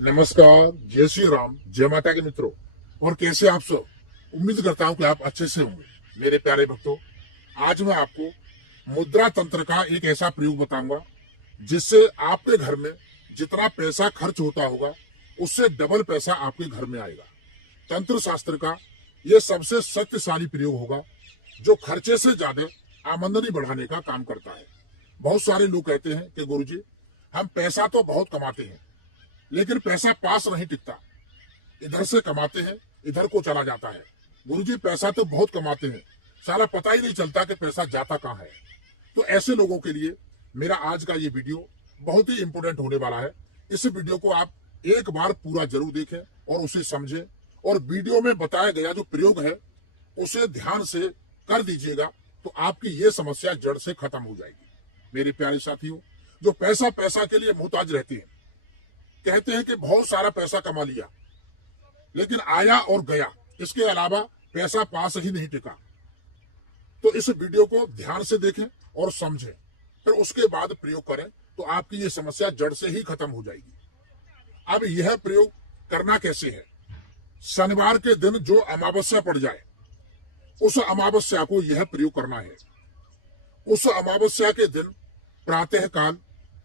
नमस्कार, जय श्री राम, जय माता के मित्रों। और कैसे आप सब? उम्मीद करता हूं कि आप अच्छे से होंगे। मेरे प्यारे भक्तों, आज मैं आपको मुद्रा तंत्र का एक ऐसा प्रयोग बताऊंगा जिससे आपके घर में जितना पैसा खर्च होता होगा उससे डबल पैसा आपके घर में आएगा। तंत्र शास्त्र का यह सबसे शक्तिशाली प्रयोग होगा जो खर्चे से ज्यादा आमदनी बढ़ाने का काम करता है। बहुत सारे लोग कहते हैं कि गुरुजी, हम पैसा तो बहुत कमाते हैं लेकिन पैसा पास नहीं टिकता। इधर से कमाते हैं, इधर को चला जाता है। गुरुजी, पैसा तो बहुत कमाते हैं, सारा पता ही नहीं चलता कि पैसा जाता कहाँ है। तो ऐसे लोगों के लिए मेरा आज का ये वीडियो बहुत ही इंपोर्टेंट होने वाला है। इस वीडियो को आप एक बार पूरा जरूर देखें और उसे समझें, और वीडियो में बताया गया जो प्रयोग है उसे ध्यान से कर दीजिएगा तो आपकी ये समस्या जड़ से खत्म हो जाएगी। मेरे प्यारे साथियों, जो पैसा पैसा के लिए मोहताज रहते हैं, कहते हैं कि बहुत सारा पैसा कमा लिया लेकिन आया और गया, इसके अलावा पैसा पास ही नहीं टिका। तो इस वीडियो को ध्यान से देखें और समझें, फिर उसके बाद प्रयोग करें तो आपकी ये समस्या जड़ से ही खत्म हो जाएगी। अब यह प्रयोग करना कैसे है? शनिवार के दिन जो अमावस्या पड़ जाए उस अमावस्या को यह प्रयोग करना है। उस अमावस्या के दिन प्रातः काल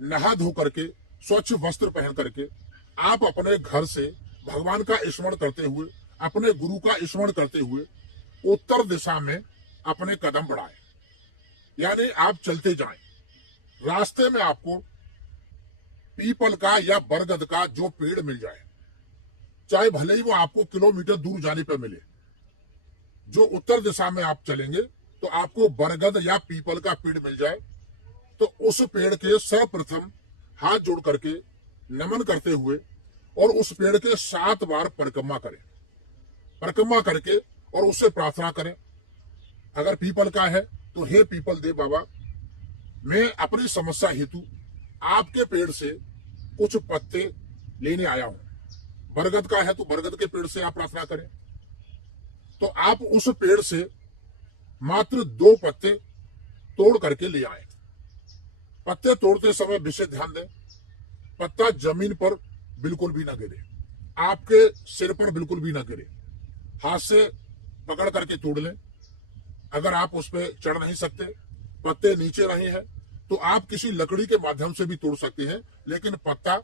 नहा धो करके स्वच्छ वस्त्र पहन करके आप अपने घर से भगवान का स्मरण करते हुए, अपने गुरु का स्मरण करते हुए उत्तर दिशा में अपने कदम बढ़ाएं। यानी आप चलते जाएं, रास्ते में आपको पीपल का या बरगद का जो पेड़ मिल जाए, चाहे भले ही वो आपको किलोमीटर दूर जाने पर मिले, जो उत्तर दिशा में आप चलेंगे तो आपको बरगद या पीपल का पेड़ मिल जाए तो उस पेड़ के सर्वप्रथम हाथ जोड़ करके नमन करते हुए और उस पेड़ के 7 बार परिक्रमा करें। परिक्रमा करके और उससे प्रार्थना करें। अगर पीपल का है तो हे पीपल देव बाबा, मैं अपनी समस्या हेतु आपके पेड़ से कुछ पत्ते लेने आया हूं। बरगद का है तो बरगद के पेड़ से आप प्रार्थना करें। तो आप उस पेड़ से मात्र 2 पत्ते तोड़ करके ले आए। पत्ते तोड़ते समय विशेष ध्यान दें, पत्ता जमीन पर बिल्कुल भी ना गिरे, आपके सिर पर बिल्कुल भी ना गिरे। हाथ से पकड़ करके तोड़ लें। अगर आप उस पर चढ़ नहीं सकते, पत्ते नीचे रहे हैं, तो आप किसी लकड़ी के माध्यम से भी तोड़ सकते हैं, लेकिन पत्ता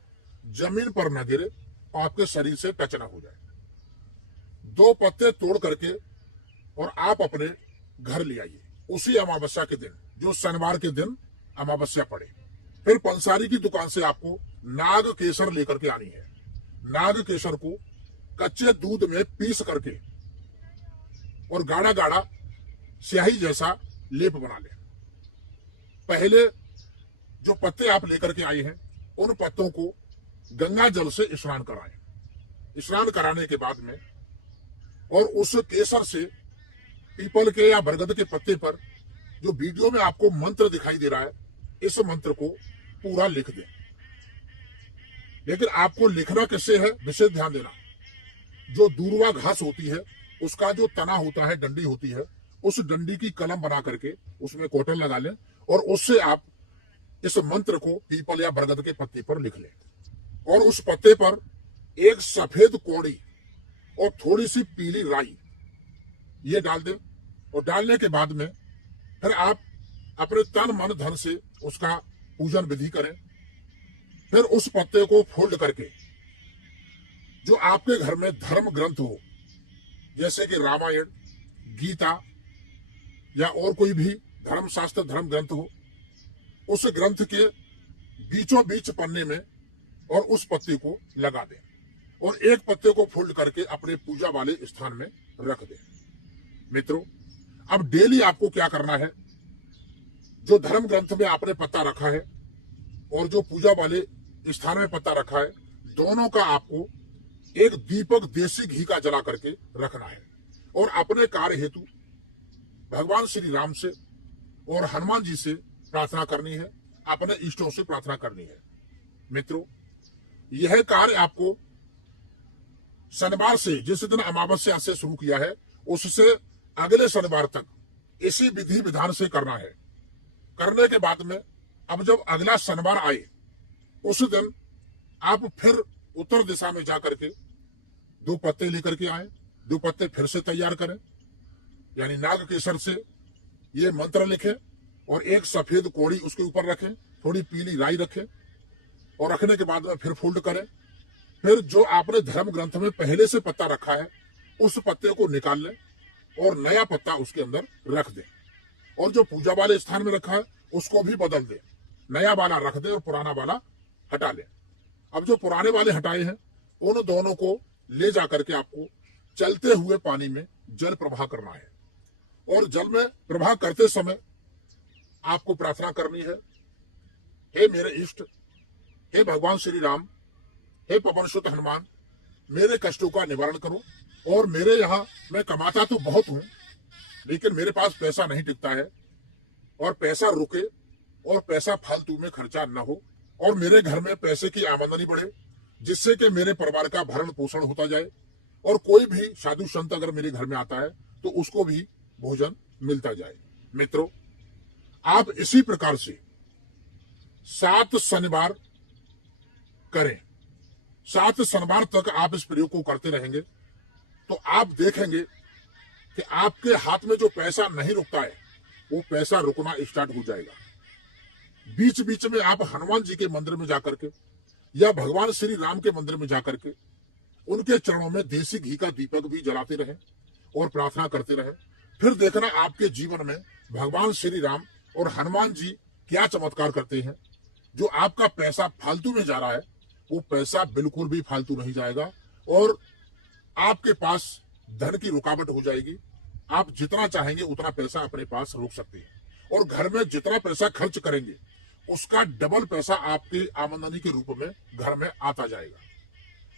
जमीन पर ना गिरे, आपके शरीर से टच ना हो जाए। 2 पत्ते तोड़ करके और आप अपने घर ले आइए उसी अमावस्या के दिन, जो शनिवार के दिन अमावस्या पड़े। फिर पंसारी की दुकान से आपको नाग केसर लेकर के आनी है। नाग केसर को कच्चे दूध में पीस करके और गाढ़ा गाढ़ा स्याही जैसा लेप बना लें। पहले जो पत्ते आप लेकर के आए हैं उन पत्तों को गंगा जल से स्नान कराएं। स्नान कराने के बाद में और उस केसर से पीपल के या बरगद के पत्ते पर जो वीडियो में आपको मंत्र दिखाई दे रहा है, इस मंत्र को पूरा लिख दें। लेकिन आपको लिखना कैसे है, विशेष ध्यान देना। जो दूर्वा घास होती है उसका जो तना होता है, डंडी होती है, उस डंडी की कलम बना करके उसमें कॉटन लगा लें और उससे आप इस मंत्र को पीपल या बरगद के पत्ते पर लिख लें। और उस पत्ते पर एक सफेद कौड़ी और थोड़ी सी पीली राई ये डाल दें। और डालने के बाद में फिर आप अपने तन मन धन से उसका पूजन विधि करें। फिर उस पत्ते को फोल्ड करके जो आपके घर में धर्म ग्रंथ हो, जैसे कि रामायण, गीता या और कोई भी धर्म शास्त्र धर्म ग्रंथ हो, उस ग्रंथ के बीचों बीच पन्ने में और उस पत्ते को लगा दें और एक पत्ते को फोल्ड करके अपने पूजा वाले स्थान में रख दें। मित्रों, अब डेली आपको क्या करना है, जो धर्म ग्रंथ में आपने पत्ता रखा है और जो पूजा वाले स्थान में पत्ता रखा है, दोनों का आपको एक दीपक देसी घी का जला करके रखना है और अपने कार्य हेतु भगवान श्री राम से और हनुमान जी से प्रार्थना करनी है, अपने इष्टों से प्रार्थना करनी है। मित्रों, यह कार्य आपको शनिवार से, जिस दिन अमावस्या से शुरू किया है, उससे अगले शनिवार तक इसी विधि विधान से करना है। करने के बाद में अब जब अगला शनिवार आए उस दिन आप फिर उत्तर दिशा में जाकर के 2 पत्ते लेकर के आए, 2 पत्ते फिर से तैयार करें, यानी नाग केसर से ये मंत्र लिखें और एक सफेद कोड़ी उसके ऊपर रखें, थोड़ी पीली राई रखें और रखने के बाद में फिर फोल्ड करें। फिर जो आपने धर्म ग्रंथ में पहले से पत्ता रखा है उस पत्ते को निकाल लें और नया पत्ता उसके अंदर रख दें, और जो पूजा वाले स्थान में रखा है उसको भी बदल दें, नया वाला रख दें और पुराना वाला हटा लें। अब जो पुराने वाले हटाए हैं उन दोनों को ले जाकर के आपको चलते हुए पानी में जल प्रवाह करना है, और जल में प्रवाह करते समय आपको प्रार्थना करनी है, हे मेरे इष्ट, हे भगवान श्री राम, हे पवन सुत हनुमान, मेरे कष्टों का निवारण करो। और मेरे यहाँ मैं कमाता तो बहुत हूं, लेकिन मेरे पास पैसा नहीं टिकता है, और पैसा रुके और पैसा फालतू में खर्चा न हो, और मेरे घर में पैसे की आमदनी बढ़े, जिससे कि मेरे परिवार का भरण पोषण होता जाए, और कोई भी साधु संत अगर मेरे घर में आता है तो उसको भी भोजन मिलता जाए। मित्रों, आप इसी प्रकार से 7 शनिवार करें। 7 शनिवार तक आप इस प्रयोग को करते रहेंगे तो आप देखेंगे कि आपके हाथ में जो पैसा नहीं रुकता है वो पैसा रुकना स्टार्ट हो जाएगा। बीच बीच में आप हनुमान जी के मंदिर में जाकर के या भगवान श्री राम के मंदिर में जाकर के उनके चरणों में देसी घी का दीपक भी जलाते रहें और प्रार्थना करते रहें। फिर देखना आपके जीवन में भगवान श्री राम और हनुमान जी क्या चमत्कार करते हैं। जो आपका पैसा फालतू में जा रहा है वो पैसा बिल्कुल भी फालतू नहीं जाएगा, और आपके पास धन की रुकावट हो जाएगी। आप जितना चाहेंगे उतना पैसा अपने पास रोक सकते हैं, और घर में जितना पैसा खर्च करेंगे उसका डबल पैसा आपके आमदनी के रूप में घर में आता जाएगा।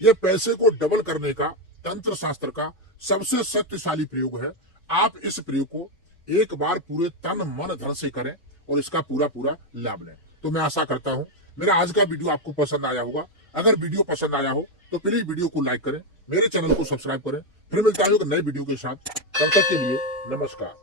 यह पैसे को डबल करने का तंत्र शास्त्र का सबसे शक्तिशाली प्रयोग है। आप इस प्रयोग को एक बार पूरे तन मन धन से करें और इसका पूरा पूरा लाभ लें। तो मैं आशा करता हूं मेरा आज का वीडियो आपको पसंद आया होगा। अगर वीडियो पसंद आया हो तो प्लीज वीडियो को लाइक करें, मेरे चैनल को सब्सक्राइब करें। फिर मिलता हूं एक नए वीडियो के साथ, तब तक के लिए नमस्कार।